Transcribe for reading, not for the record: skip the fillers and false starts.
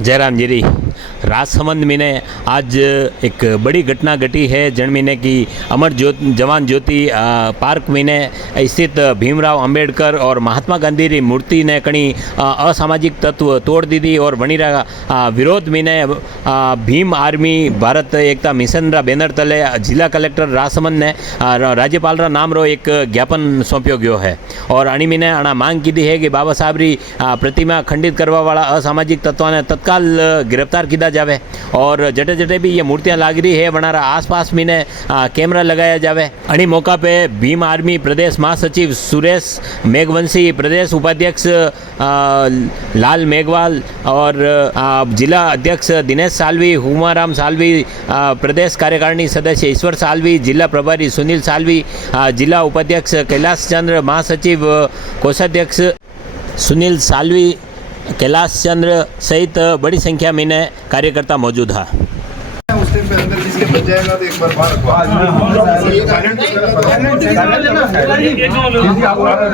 जयराम जीरी राजसमंद में ने आज एक बड़ी घटना घटी है जनमीने की अमर जवान ज्योति पार्क में ने स्थित भीमराव अंबेडकर और महात्मा गांधी की मूर्ति ने कणी असामाजिक तत्व तोड़ दी थी और वनी विरोध में ने भीम आर्मी भारत एकता मिशन रा बैनर तले जिला कलेक्टर राजसमंद ने राज्यपाल रा नाम रो एक ज्ञापन सौंप्यो गयो है और अणी में ने मांग की है कि बाबा साहब री प्रतिमा खंडित करवा वाला असामाजिक तत्व ने तत्काल गिरफ्तार किया जावे और जटे जटे भी ये मूर्तियां लाग रही है बनारा आसपास में ने कैमरा लगाया जावे। अणी मौका पे भीम आर्मी प्रदेश महासचिव सुरेश मेघवंशी, प्रदेश उपाध्यक्ष लाल मेघवाल और जिला अध्यक्ष दिनेश सालवी, हुमाराम सालवी, प्रदेश कार्यकारिणी सदस्य ईश्वर सालवी, जिला प्रभारी सुनील सालवी, जिला उपाध्यक्ष कैलाश चंद्र, महासचिव कोषाध्यक्ष सुनील सालवी, कैलाश चंद्र सहित बड़ी संख्या में कार्यकर्ता मौजूद है। उस दिन पे अंदर किसी के बच जाएगा तो एक बार बाहर